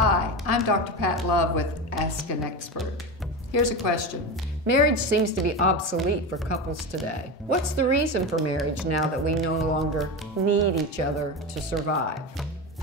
Hi, I'm Dr. Pat Love with Ask an Expert. Here's a question. Marriage seems to be obsolete for couples today. What's the reason for marriage now that we no longer need each other to survive?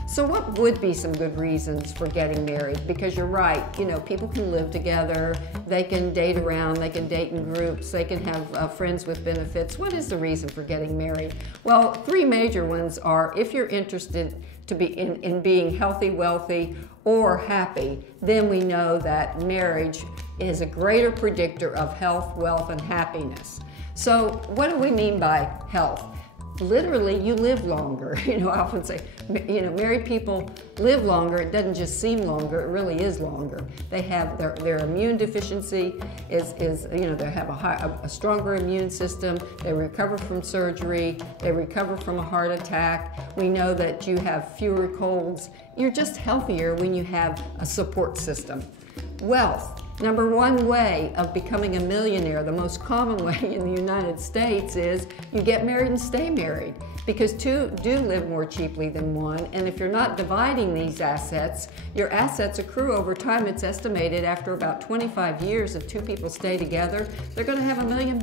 So what would be some good reasons for getting married? Because you're right, people can live together, they can date around, they can date in groups, they can have friends with benefits. What is the reason for getting married? Well, three major ones are if you're interested to be in being healthy, wealthy, or happy, then we know that marriage is a greater predictor of health, wealth, and happiness. So what do we mean by health? Literally, you live longer. I often say, married people live longer. It doesn't just seem longer, it really is longer. They have their immune deficiency is they have a stronger immune system. They recover from surgery. They recover from a heart attack. We know that you have fewer colds. You're just healthier when you have a support system. Wealth. Number one way of becoming a millionaire, the most common way in the United States, is you get married and stay married, because two do live more cheaply than one, and if you're not dividing these assets, your assets accrue over time. It's estimated after about 25 years, if two people stay together, they're going to have $1 million.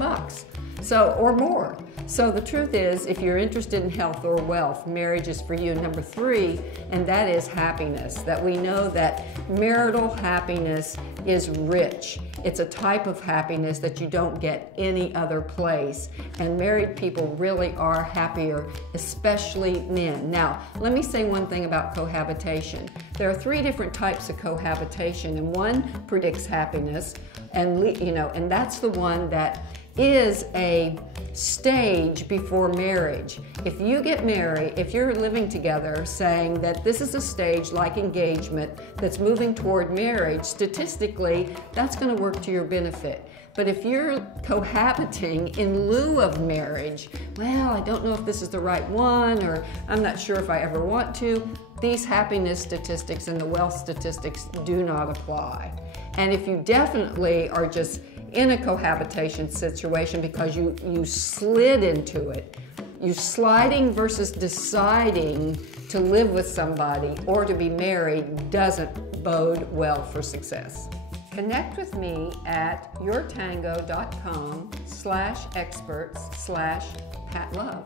Or more. So the truth is, if you're interested in health or wealth, marriage is for you. Number three, and that is happiness, that we know that marital happiness is rich. It's a type of happiness that you don't get any other place. And married people really are happier, especially men. Now, let me say one thing about cohabitation. There are three different types of cohabitation, and one predicts happiness, and that's the one that is a stage before marriage. If you get married, if you're living together saying that this is a stage like engagement that's moving toward marriage, statistically, that's going to work to your benefit. But if you're cohabiting in lieu of marriage, well, I don't know if this is the right one, or I'm not sure if I ever want to, these happiness statistics and the wealth statistics do not apply. And if you definitely are just in a cohabitation situation because you slid into it, you sliding versus deciding to live with somebody or to be married doesn't bode well for success. Connect with me at YourTango.com/experts/PatLove.